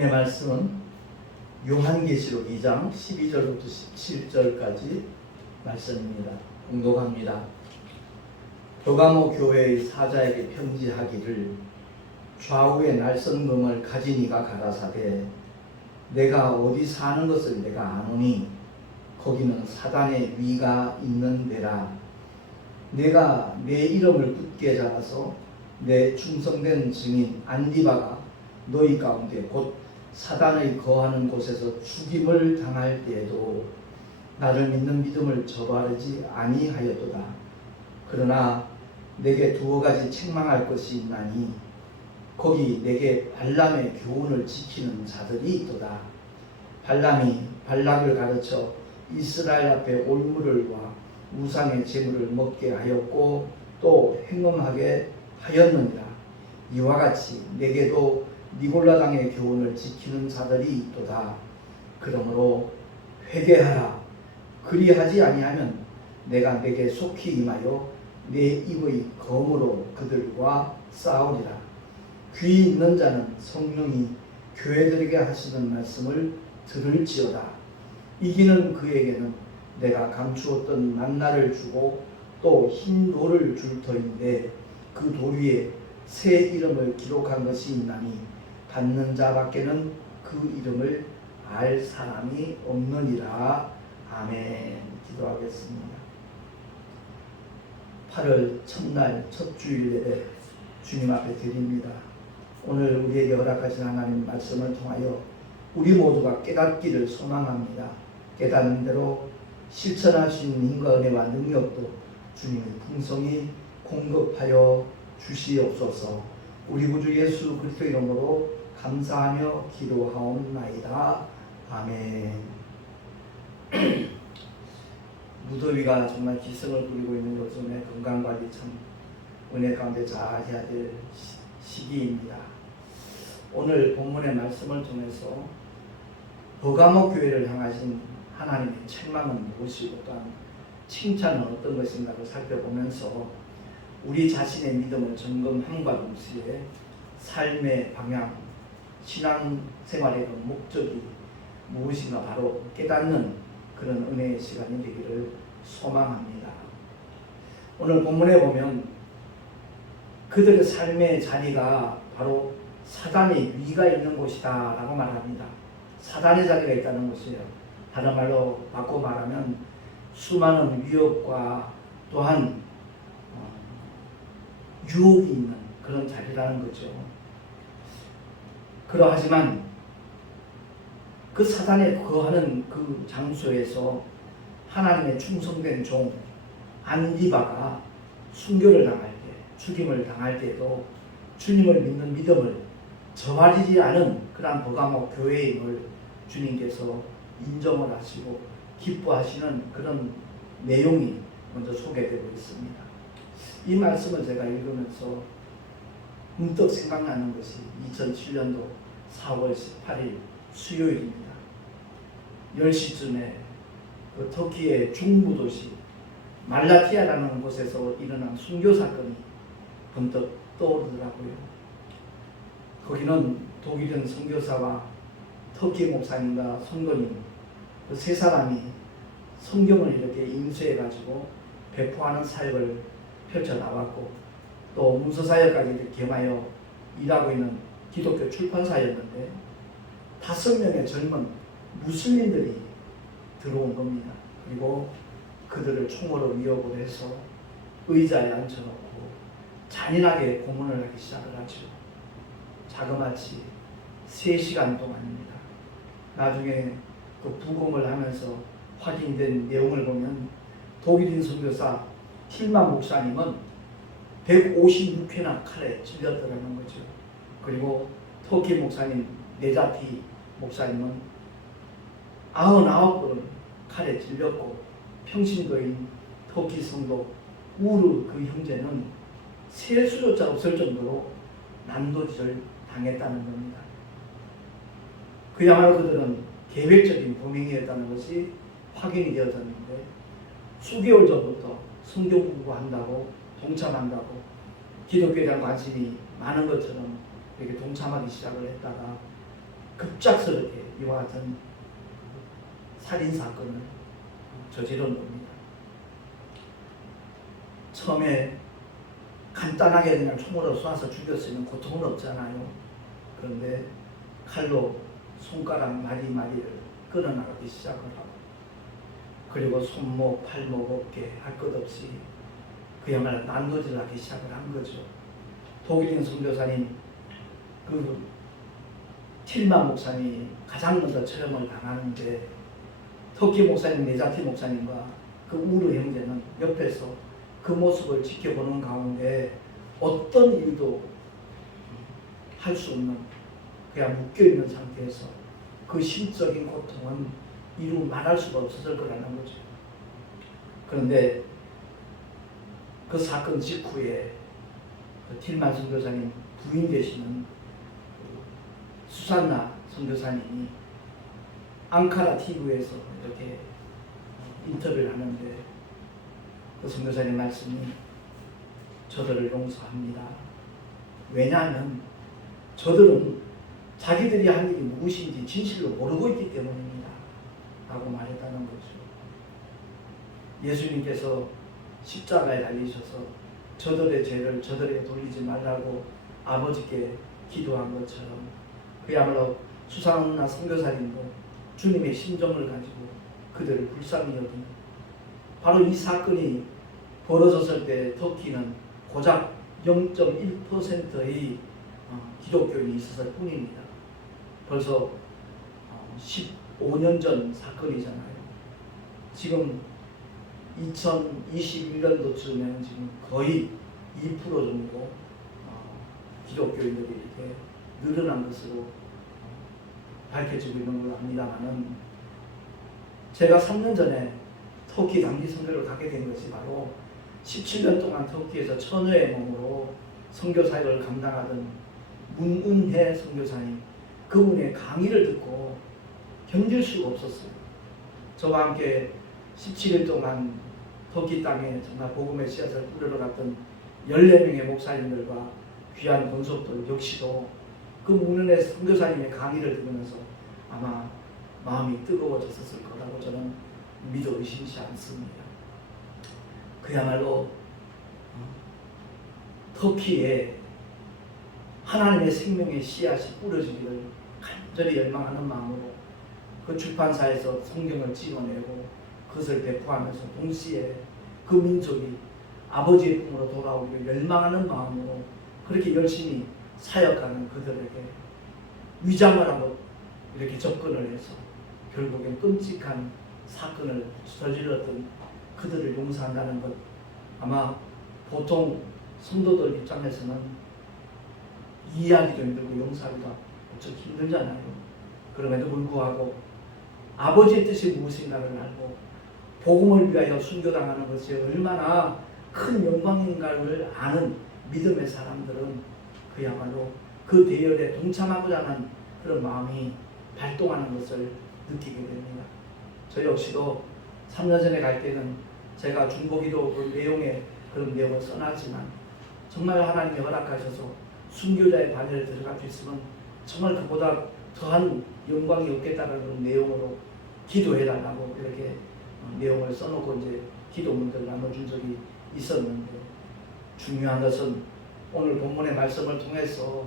하나님의 말씀은 요한계시록 2장 12절부터 17절까지 말씀입니다. 공독합니다. 버가모 교회의 사자에게 편지하기를 좌우에 날성금을 가진 이가 가라사대 내가 어디 사는 것을 내가 아노니 거기는 사단의 위가 있는 데라. 내가 내 이름을 굳게 잡아서 내 충성된 증인 안디바가 너희 가운데 곧 사단의 거하는 곳에서 죽임을 당할 때에도 나를 믿는 믿음을 저버리지 아니하였도다. 그러나 내게 두어 가지 책망할 것이 있나니 거기 내게 발람의 교훈을 지키는 자들이 있도다. 발람이 발락을 가르쳐 이스라엘 앞에 올무를과 우상의 제물을 먹게 하였고 또 행음하게 하였느니라. 이와 같이 내게도 니골라당의 교훈을 지키는 자들이 있도다. 그러므로 회개하라. 그리하지 아니하면 내가 내게 속히 임하여 내 입의 검으로 그들과 싸우리라. 귀 있는 자는 성령이 교회들에게 하시는 말씀을 들을지어다. 이기는 그에게는 내가 감추었던 만나를 주고 또 흰 돌을 줄 터인데 그 돌 위에 새 이름을 기록한 것이 있나니 받는 자밖에는 그 이름을 알 사람이 없느니라. 아멘. 기도하겠습니다. 8월 첫날 첫 주일 예배 주님 앞에 드립니다. 오늘 우리에게 허락하신 하나님 말씀을 통하여 우리 모두가 깨닫기를 소망합니다. 깨닫는 대로 실천할 수 있는 힘과 은혜와 능력도 주님이 풍성히 공급하여 주시옵소서. 우리 구주 예수 그리스도 이름으로 감사하며 기도하옵나이다. 아멘. 무더위가 정말 기승을 부리고 있는 요즘에 건강관리 참 은혜 가운데 잘 해야 될 시기입니다. 오늘 본문의 말씀을 통해서 버가모 교회를 향하신 하나님의 책망은 무엇이고 또한 칭찬은 어떤 것인가를 살펴보면서 우리 자신의 믿음을 점검함과 동시에 삶의 방향, 신앙생활의 그 목적이 무엇인가 바로 깨닫는 그런 은혜의 시간이 되기를 소망합니다. 오늘 본문에 보면 그들의 삶의 자리가 바로 사단의 위가 있는 곳이다 라고 말합니다. 사단의 자리가 있다는 것이에요. 다른 말로 바꿔 말하면 수많은 위협과 또한 유혹이 있는 그런 자리라는 거죠. 그러하지만 그 사단에 거하는 그 장소에서 하나님의 충성된 종 안디바가 순교를 당할 때, 죽임을 당할 때도 주님을 믿는 믿음을 저버리지 않은 그러한 버가모 교회임을 주님께서 인정을 하시고 기뻐하시는 그런 내용이 먼저 소개되고 있습니다. 이 말씀을 제가 읽으면서 문득 생각나는 것이 2007년도 4월 18일 수요일입니다. 10시쯤에 그 터키의 중부 도시 말라티아라는 곳에서 일어난 순교 사건이 번뜩 떠오르더라고요. 거기는 독일인 선교사와 터키 목사님과 성도님 그 세 사람이 성경을 이렇게 인수해가지고 배포하는 사역을 펼쳐나왔고 또 문서사역까지 이렇게 겸하여 일하고 있는 기독교 출판사였는데 5명의 젊은 무슬림들이 들어온 겁니다. 그리고 그들을 총으로 위협을 해서 의자에 앉혀놓고 잔인하게 고문을 하기 시작을 하죠. 자그마치 3시간 동안입니다. 나중에 그 부검을 하면서 확인된 내용을 보면 독일인 선교사 틸만 목사님은 156회나 칼에 찔렸더라는 거죠. 그리고 터키 목사님 네자티 목사님은 99번을 칼에 찔렸고 평신도인 터키 성도 우르 그 형제는 셀 수조차 없을 정도로 난도질을 당했다는 겁니다. 그야말로 그들은 계획적인 범행이었다는 것이 확인이 되어졌는데 수개월 전부터 성경 공부한다고 동참한다고 기독교에 대한 관심이 많은 것처럼 이렇게 동참하기 시작을 했다가 급작스럽게 이와 같은 살인사건을 저지른 겁니다. 처음에 간단하게 그냥 총으로 쏴서 죽였으면 고통은 없잖아요. 그런데 칼로 손가락 마디마디를 끊어나가기 시작을 하고, 그리고 손목, 팔목, 어깨 할 것 없이 그야말로 난도질하기 시작을 한 거죠. 독일인 선교사님, 그 틸만 목사님이 가장 먼저 처형을 당하는데, 터키 목사님, 네자티 목사님과 그 우르 형제는 옆에서 그 모습을 지켜보는 가운데 어떤 일도 할 수 없는, 그냥 묶여있는 상태에서 그 심적인 고통은 이루 말할 수가 없었을 거라는 거죠. 그런데 그 사건 직후에 그 틸만 선교사님 부인 되시는 수산나 선교사님이 앙카라 TV에서 이렇게 인터뷰를 하는데, 그 선교사님 말씀이 저들을 용서합니다. 왜냐하면 저들은 자기들이 한 일이 무엇인지 진실로 모르고 있기 때문입니다. 라고 말했다는 거죠. 예수님께서 십자가에 달리셔서 저들의 죄를 저들에게 돌리지 말라고 아버지께 기도한 것처럼, 그야말로 수산나 선교사님도 주님의 심정을 가지고 그들을 불쌍히 여기는, 바로 이 사건이 벌어졌을 때 터키는 고작 0.1%의 기독교인이 있었을 뿐입니다. 벌써 15년 전 사건이잖아요. 지금 2021년도쯤에는 지금 거의 2% 정도 기독교인들이 이렇게 늘어난 것으로 밝혀지고 있는 걸 압니다만은, 제가 3년 전에 터키 단기 선교를 가게 된 것이 바로 17년 동안 터키에서 천여의 몸으로 선교 사역을 감당하던 문은혜 선교사님, 그분의 강의를 듣고 견딜 수가 없었어요. 저와 함께 17일 동안 터키 땅에 정말 복음의 씨앗을 뿌리러 갔던 14명의 목사님들과 귀한 권속들 역시도 그 문은혜 선교사님의 강의를 들으면서 아마 마음이 뜨거워졌을 거라고 저는 믿어 의심치 않습니다. 그야말로 터키에 하나님의 생명의 씨앗이 뿌려지기를 간절히 열망하는 마음으로 그 출판사에서 성경을 찍어내고 그것을 배포하면서 동시에 그 민족이 아버지의 품으로 돌아오기를 열망하는 마음으로 그렇게 열심히 사역하는 그들에게 위장을 하고 이렇게 접근을 해서 결국엔 끔찍한 사건을 저질렀던 그들을 용서한다는 것, 아마 보통 성도들 입장에서는 이해하기도 힘들고 용서하기도 무척 힘들잖아요. 그럼에도 불구하고 아버지의 뜻이 무엇인가를 알고 복음을 위하여 순교당하는 것이 얼마나 큰 영광인가를 아는 믿음의 사람들은 그야말로 그 대열에 동참하고자 하는 그런 마음이 발동하는 것을 느끼게 됩니다. 저 역시도 3년 전에 갈 때는 제가 중보기도 그 내용에 그런 내용을 써놨지만, 정말 하나님이 허락하셔서 순교자의 반열에 들어갈 수 있으면 정말 그보다 더한 영광이 없겠다는 내용으로 기도해달라고 이렇게 내용을 써놓고 이제 기도문들을 나눠준 적이 있었는데, 중요한 것은 오늘 본문의 말씀을 통해서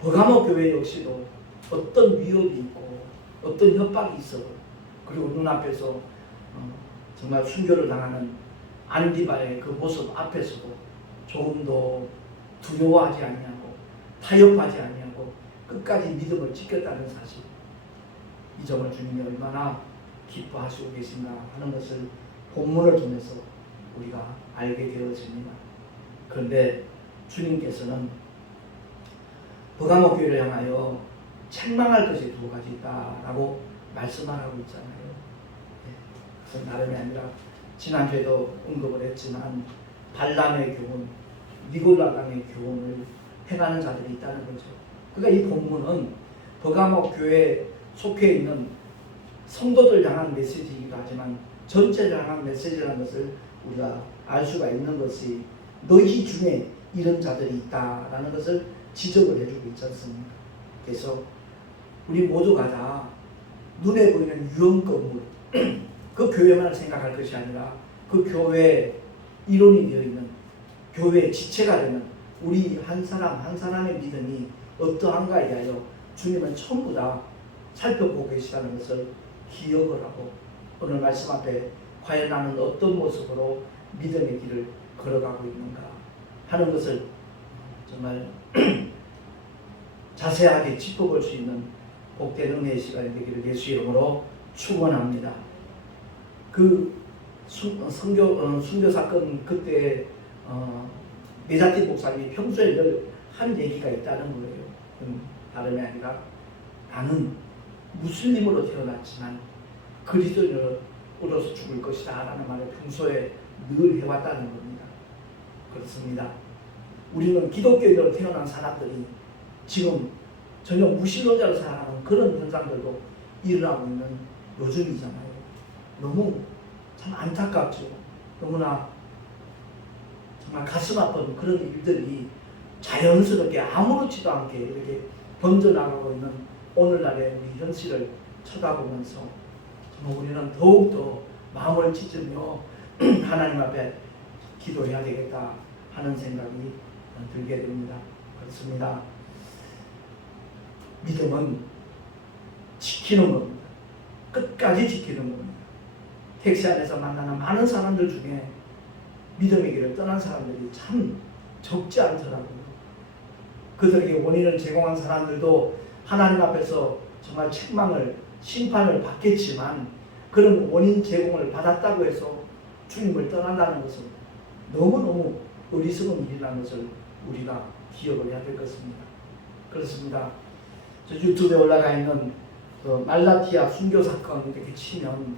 버가모 교회 역시도 어떤 위협이 있고 어떤 협박이 있어, 그리고 눈앞에서 정말 순교를 당하는 안디바의 그 모습 앞에서도 조금도 두려워하지 아니하고 타협하지 아니하고 끝까지 믿음을 지켰다는 사실, 이 점을 주님이 얼마나 기뻐하시고 계신가 하는 것을 본문을 통해서 우리가 알게 되어집니다. 그런데 주님께서는 버가모 교회를 향하여 책망할 것이 두 가지 있다라고 말씀하고 있잖아요. 그것은 다름이 아니라 지난주에도 언급을 했지만 발람의 교훈, 니골라당의 교훈을 행하는 자들이 있다는 거죠. 그러니까 이 본문은 버가모 교회에 속해 있는 성도들 향한 메시지이기도 하지만 전체를 향한 메시지라는 것을 우리가 알 수가 있는 것이, 너희 중에 이런 자들이 있다라는 것을 지적을 해주고 있지 않습니까? 그래서 우리 모두가 다 눈에 보이는 유형 건물, 그 교회만 생각할 것이 아니라 그 교회의 일원이 되어 있는 교회의 지체가 되는 우리 한 사람 한 사람의 믿음이 어떠한가에 대하여 주님은 전부 다 살펴보고 계시다는 것을 기억을 하고 오늘 말씀 앞에 과연 나는 어떤 모습으로 믿음의 길을 걸어가고 있는가 하는 것을 정말 자세하게 짚어볼 수 있는 복된 은혜의 시간이 되기를 예수 이름으로 축원합니다. 그 순교 사건 그때 메자티 목사님이 평소에 늘 한 얘기가 있다는 거예요. 다름이 아니라 나는 무슬림으로 태어났지만 그리스도인으로서 죽을 것이다 라는 말을 평소에 늘 해왔다는 겁니다. 그렇습니다. 우리는 기독교인으로 태어난 사람들이 지금 전혀 무신론자로 살아가는 그런 현상들도 일어나고 있는 요즘이잖아요. 너무 참 안타깝죠. 너무나 정말 가슴 아픈 그런 일들이 자연스럽게 아무렇지도 않게 이렇게 번져나가고 있는 오늘날의 우리 현실을 쳐다보면서 정말 우리는 더욱더 마음을 찢으며 하나님 앞에 기도해야 되겠다 하는 생각이 들게 됩니다. 그렇습니다. 믿음은 지키는 겁니다. 끝까지 지키는 겁니다. 택시 안에서 만나는 많은 사람들 중에 믿음의 길을 떠난 사람들이 참 적지 않더라고요. 그들에게 원인을 제공한 사람들도 하나님 앞에서 정말 책망을 심판을 받겠지만 그런 원인 제공을 받았다고 해서 주님을 떠난다는 것은 너무너무 어리석은 일이라는 것을 우리가 기억을 해야 될 것입니다. 그렇습니다. 저 유튜브에 올라가 있는 그 말라티아 순교 사건 이렇게 치면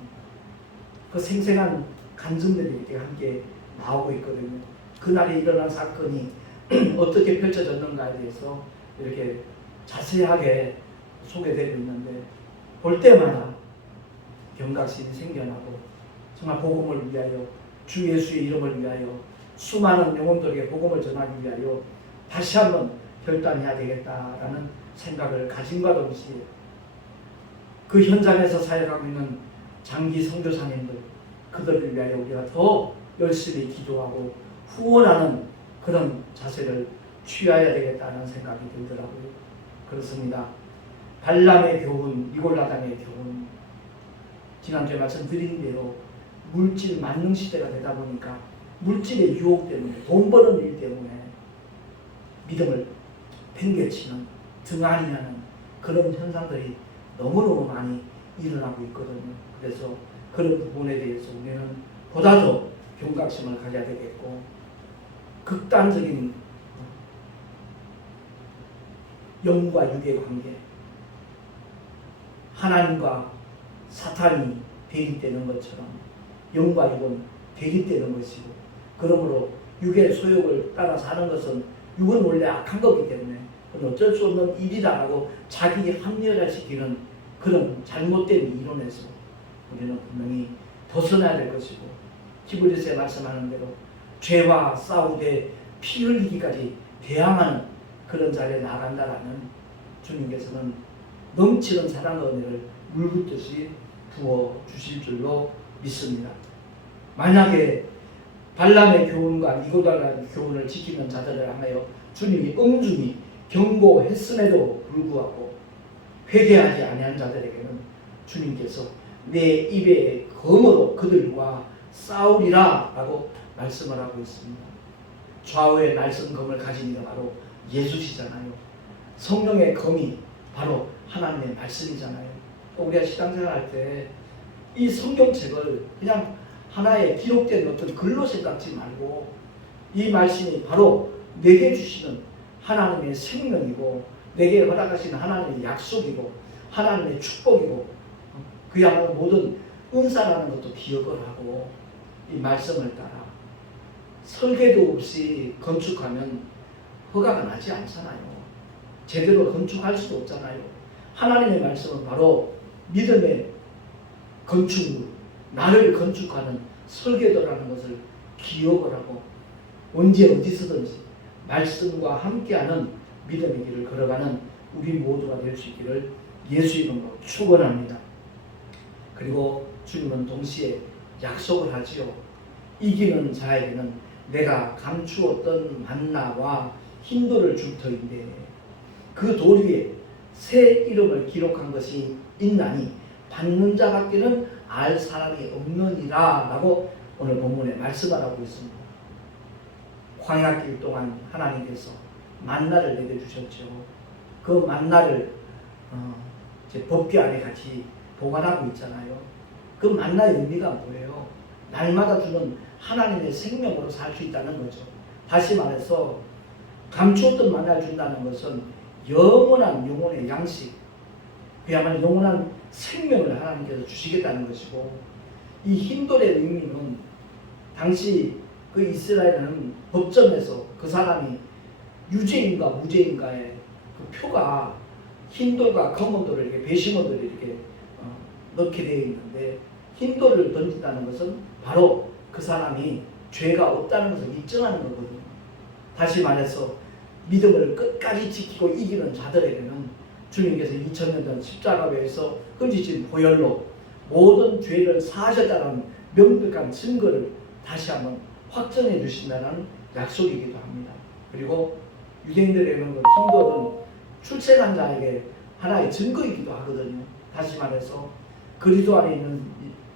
그 생생한 간증들이 이렇게 함께 나오고 있거든요. 그날에 일어난 사건이 어떻게 펼쳐졌는가에 대해서 이렇게 자세하게 소개되고 있는데 볼 때마다 경각심이 생겨나고 정말 복음을 위하여 주 예수의 이름을 위하여 수많은 영혼들에게 복음을 전하기 위하여 다시 한번 결단해야 되겠다라는 생각을 가짐과 동시에 그 현장에서 사역하고 있는 장기 선교사님들 그들을 위하여 우리가 더 열심히 기도하고 후원하는 그런 자세를 취해야 되겠다는 생각이 들더라고요. 그렇습니다. 발람의 교훈, 니골라당의 교훈 지난주에 말씀드린 대로 물질 만능 시대가 되다 보니까 물질의 유혹 때문에 돈 버는 일 때문에 믿음을 팽개치는 등한히하는 그런 현상들이 너무너무 많이 일어나고 있거든요. 그래서 그런 부분에 대해서 우리는 보다 더 경각심을 가져야 되겠고 극단적인 영과 육의 관계 하나님과 사탄이 대립되는 것처럼 영과 육은 대립되는 것이고 그러므로 육의 소욕을 따라 사는 것은 육은 원래 악한 거기 때문에 그건 어쩔 수 없는 일이다라고 자기에 합리화시키는 그런 잘못된 이론에서 우리는 분명히 벗어나야 될 것이고 히브리서에 말씀하는 대로 죄와 싸우되 피 흘리기까지 대항하는 그런 자리에 나간다라는 주님께서는 넘치는 사랑의 은혜를 물붓듯이 부어주실 줄로 믿습니다. 만약에 발람의 교훈과 니고달라의 교훈을 지키는 자들을 향하여 주님이 엄중히 경고했음에도 불구하고 회개하지 아니한 자들에게는 주님께서 내 입의 검으로 그들과 싸우리라 라고 말씀을 하고 있습니다. 좌우의 날성검을 가진 이가 바로 예수시잖아요. 성령의 검이 바로 하나님의 말씀이잖아요. 우리가 신앙생활 할 때 이 성경책을 그냥 하나의 기록된 어떤 글로 생각지 말고 이 말씀이 바로 내게 주시는 하나님의 생명이고 내게 허락하신 하나님의 약속이고 하나님의 축복이고 그야말로 모든 은사라는 것도 기억을 하고 이 말씀을 따라 설계도 없이 건축하면 허가가 나지 않잖아요. 제대로 건축할 수도 없잖아요. 하나님의 말씀은 바로 믿음의 건축물, 나를 건축하는 설계도라는 것을 기억을 하고 언제 어디서든지 말씀과 함께하는 믿음의 길을 걸어가는 우리 모두가 될 수 있기를 예수 이름으로 축원합니다. 그리고 주님은 동시에 약속을 하지요. 이기는 자에게는 내가 감추었던 만나와 흰돌을 줄 터인데 그 돌 위에 새 이름을 기록한 것이 있나니 받는 자밖에는 알 사람이 없느니라 라고 오늘 본문에 말씀하고 있습니다. 광야길 동안 하나님께서 만나를 내려주셨죠. 그 만나를 제 법궤 안에 같이 보관하고 있잖아요. 그 만나의 의미가 뭐예요? 날마다 주는 하나님의 생명으로 살 수 있다는 거죠. 다시 말해서 감추었던 만나를 준다는 것은 영원한 영혼의 양식, 그야말로 영원한 생명을 하나님께서 주시겠다는 것이고, 이 흰돌의 의미는 당시 그 이스라엘은 법정에서 그 사람이 유죄인가 무죄인가의 그 표가 흰돌과 검은돌을 이렇게 배심원들을 이렇게 넣게 되어 있는데, 흰돌을 던진다는 것은 바로 그 사람이 죄가 없다는 것을 입증하는 거거든요. 다시 말해서 믿음을 끝까지 지키고 이기는 자들에게는 주님께서 2000년 전 십자가에서 흘리신 보혈로 모든 죄를 사하셨다는 명백한 증거를 다시 한번 확정해 주신다는 약속이기도 합니다. 그리고 유대인들에게는 그 흰돌은 출생한 자에게 하나의 증거이기도 하거든요. 다시 말해서 그리스도 안에 있는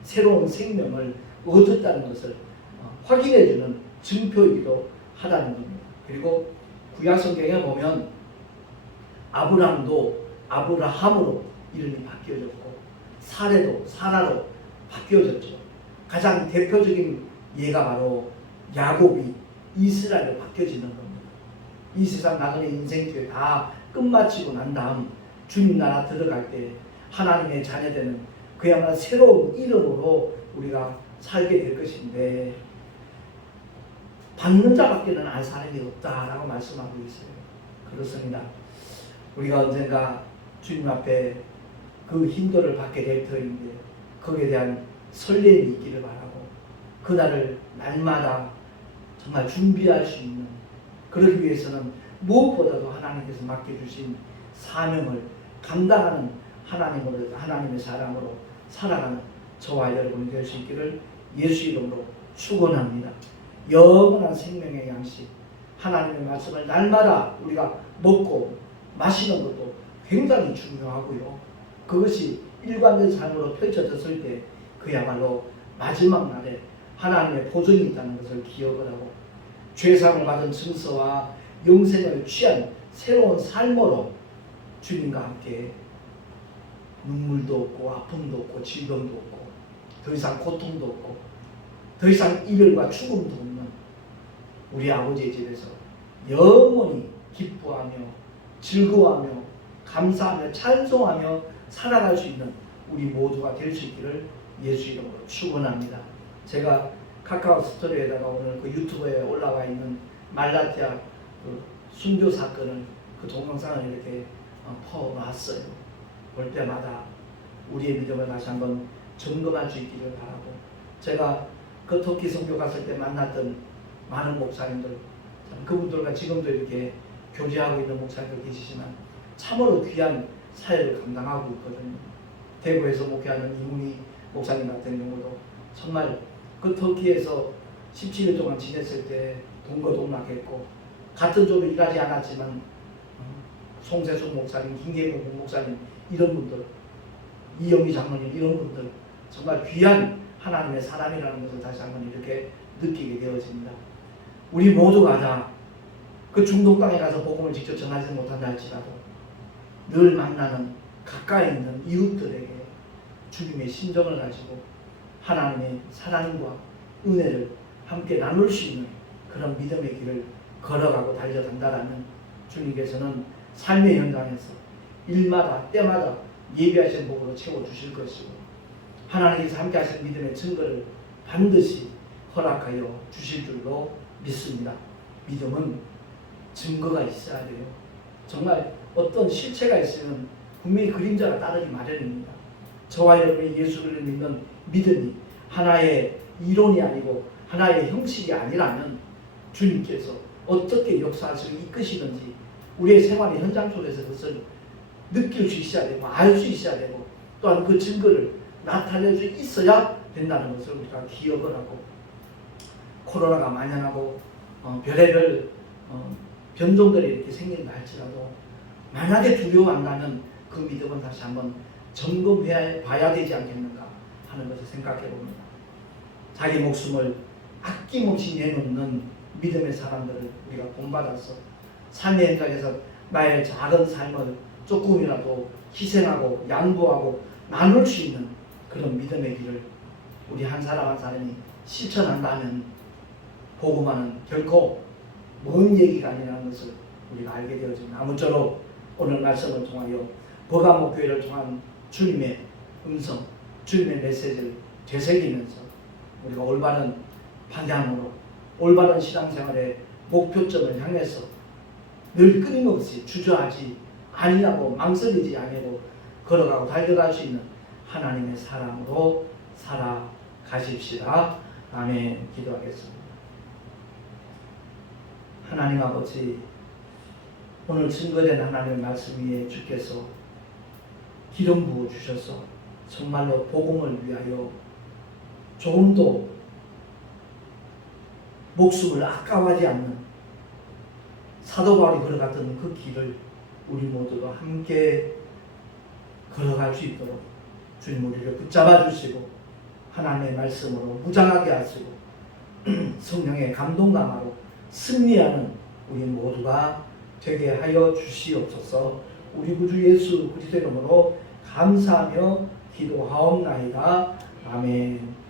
새로운 생명을 얻었다는 것을 확인해주는 증표이기도 하다는 겁니다. 그리고 구약성경에 보면 아브람도 아브라함으로 이름이 바뀌어졌고 사레도 사라로 바뀌어졌죠. 가장 대표적인 예가 바로 야곱이 이스라엘로 바뀌어지는 겁니다. 이 세상 나그네 인생길에 다 끝마치고 난 다음 주님 나라 들어갈 때 하나님의 자녀되는 그야말로 새로운 이름으로 우리가 살게 될 것인데, 받는 자밖에는 알 사람이 없다라고 말씀하고 있어요. 그렇습니다. 우리가 언젠가 주님 앞에 그 흰돌을 받게 될 터인데 거기에 대한 설렘이 있기를 바라고, 그날을 날마다 정말 준비할 수 있는, 그러기 위해서는 무엇보다도 하나님께서 맡겨주신 사명을 감당하는 하나님의 사람으로 살아가는 저와 여러분이 될 수 있기를 예수 이름으로 축원합니다. 영원한 생명의 양식, 하나님의 말씀을 날마다 우리가 먹고 마시는 것도 굉장히 중요하고요. 그것이 일관된 삶으로 펼쳐졌을 때 그야말로 마지막 날에 하나님의 보존이 있다는 것을 기억을 하고, 죄사함을 받은 증서와 영생을 취한 새로운 삶으로 주님과 함께 눈물도 없고 아픔도 없고 질병도 없고 더 이상 고통도 없고 더 이상 이별과 죽음도 없는 우리 아버지의 집에서 영원히 기뻐하며 즐거워하며 감사하며 찬송하며 살아갈 수 있는 우리 모두가 될 수 있기를 예수 이름으로 축원합니다. 제가 카카오 스토리에다가 오늘 그 유튜브에 올라와 있는 말라티아 그 순교 사건을, 그 동영상을 이렇게 퍼놨어요. 볼 때마다 우리의 믿음을 다시 한번 점검할 수 있기를 바라고, 제가 그 터키 선교 갔을 때 만났던 많은 목사님들, 그분들과 지금도 이렇게 교제하고 있는 목사님들 계시지만 참으로 귀한 사역을 감당하고 있거든요. 대구에서 목회하는 이문희 목사님 같은 경우도 정말 그 터키에서 17일 동안 지냈을 때 동거동락했고, 같은 조로 일하지 않았지만 송세숙 목사님, 김계봉 목사님, 이런 분들, 이영희 장로님, 이런 분들 정말 귀한 하나님의 사람이라는 것을 다시 한번 이렇게 느끼게 되어집니다. 우리 모두가 다 그 중동 땅에 가서 복음을 직접 전하지 못한다 할지라도 늘 만나는 가까이 있는 이웃들에게 주님의 심정을 가지고 하나님의 사랑과 은혜를 함께 나눌 수 있는 그런 믿음의 길을 걸어가고 달려간다라는, 주님께서는 삶의 현장에서 일마다 때마다 예비하신 복으로 채워주실 것이고 하나님께서 함께 하신 믿음의 증거를 반드시 허락하여 주실 줄로 믿습니다. 믿음은 증거가 있어야 돼요. 정말 어떤 실체가 있으면 분명히 그림자가 따르기 마련입니다. 저와 여러분이 예수를 믿는 믿음이 하나의 이론이 아니고 하나의 형식이 아니라면 주님께서 어떻게 역사하시고 이끄시는지 우리의 생활의 현장 속에서 그것을 느낄 수 있어야 되고 알 수 있어야 되고 또한 그 증거를 나타낼 수 있어야 된다는 것을 우리가 기억을 하고 코로나가 만연하고 별의별 변종들이 이렇게 생긴다 할지라도 만약에 두려워한다면 그 믿음은 다시 한번 점검해 봐야 되지 않겠는가 하는 것을 생각해 봅니다. 자기 목숨을 아낌없이 내놓는 믿음의 사람들을 우리가 본받아서 삶의 현장에서 나의 작은 삶을 조금이라도 희생하고 양보하고 나눌 수 있는 그런 믿음의 길을 우리 한 사람 한 사람이 실천한다면 복음화는 결코 먼 얘기가 아니라는 것을 우리가 알게 되어집니다. 아무쪼록 오늘 말씀을 통하여 버가모 교회를 통한 주님의 음성, 주님의 메시지를 되새기면서 우리가 올바른 방향으로 올바른 신앙생활의 목표점을 향해서 늘 끊임없이 주저하지 아니하고 망설이지 아니하고 걸어가고 달려갈 수 있는 하나님의 사람으로 살아가십시다. 아멘. 기도하겠습니다. 하나님 아버지, 오늘 증거된 하나님의 말씀 위에 주께서 기름 부어 주셔서 정말로 복음을 위하여 조금도 목숨을 아까워하지 않는 사도 바울이 걸어갔던 그 길을 우리 모두가 함께 걸어갈 수 있도록 주님 우리를 붙잡아 주시고 하나님의 말씀으로 무장하게 하시고 성령의 감동감으로 승리하는 우리 모두가 되게 하여 주시옵소서. 우리 구주 예수 그리스도 이름으로 감사하며 기도하옵나이다. 아멘.